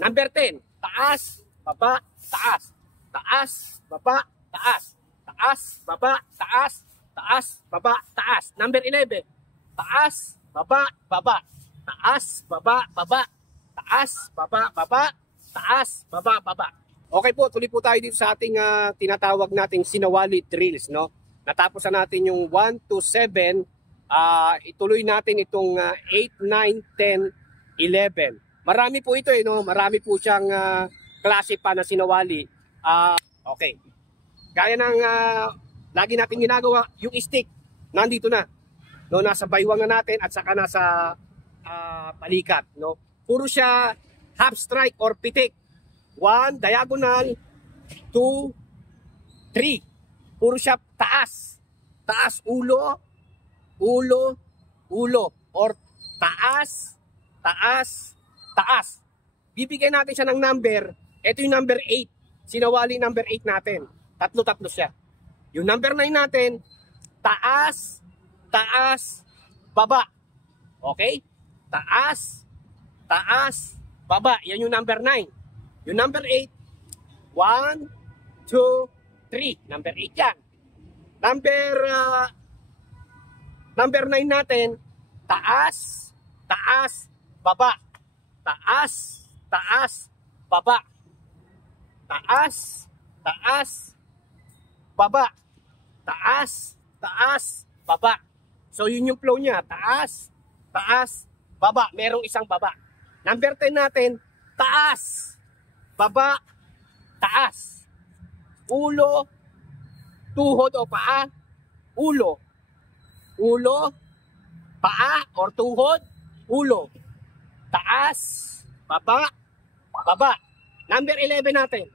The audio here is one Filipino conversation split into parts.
Number 10, taas, baba, taas. Taas, baba, taas. Taas, baba, taas. Taas, baba, taas. Number 11, taas, baba, baba. Taas, baba, baba. Taas, baba, baba. Taas, baba, baba. Okay po, tuloy po tayo dito sa ating tinatawag nating sinawali drills, no? Natapos na natin yung 1 to 7. Ituloy natin itong 8, 9, 10, 11. Marami po ito, no? Marami po siyang klase pa na sinawali. Okay. Gaya ng lagi natin ginagawa, yung stick, nandito na. No, nasa baywang na natin at saka nasa balikat, no? Puro siya half strike or pitik. 1 diagonal, 2, 3. Puro siya taas. Taas ulo, ulo, ulo. Or taas, taas, taas. Bibigyan natin siya ng number. Ito yung number 8. Sinawali number 8 natin. Tatlo-tatlo siya. Yung number 9 natin, taas, taas, baba. Okay? Taas, taas, baba. Yan yung number 9. Yung number 8, 1, 2, 3. Number 8 yan. Number 9 natin, taas, taas, baba. Taas, taas, baba. Taas, taas, baba. Taas, taas, baba. So yun yung flow niya. Taas, taas, baba. Merong isang baba. Number 10 natin, taas, baba, taas. Ulo, tuhod o paa, ulo. Ulo, paa or tuhod, ulo. Taas, baba, baba. Number 11 natin,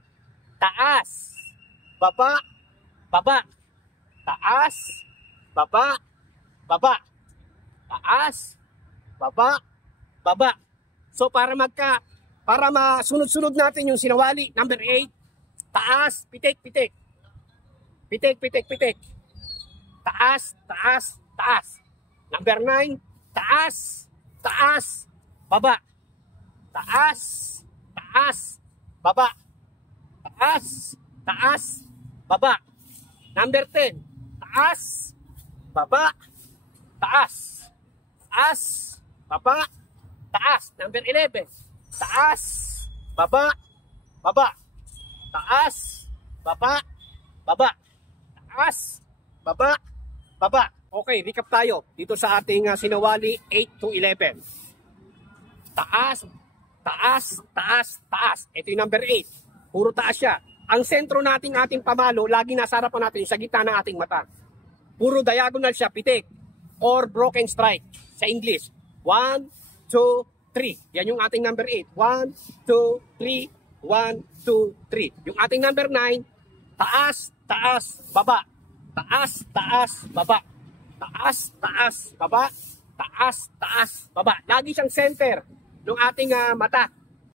taas, baba, baba. Taas, baba, baba. Taas, baba, baba. So para masunod-sunod natin yung sinawali, number 8, taas, pitik, pitik. Pitik, pitik, pitik. Taas, taas, taas. Number 9, taas, taas, baba. Taas, taas, baba. Taas, taas, baba. Number 10, taas, baba, taas. Taas, baba, taas. Number 11, taas, baba, baba. Taas, baba, baba. Taas, baba, baba. Okay, recap tayo dito sa ating sinawali 8 to 11. Taas, taas, taas, taas. Ito yung number 8. Puro taas siya. Ang sentro nating ating pamalo, lagi nasa harapan natin sa gitna ng ating mata. Puro diagonal siya, pitik. Or broken strike sa English. 1, 2, 3. Yan yung ating number 8. 1, 2, 3. 1, 2, 3. Yung ating number 9, taas, taas, baba. Taas, taas, baba. Taas, taas, baba. Taas, taas, baba. Lagi siyang center ng ating mata.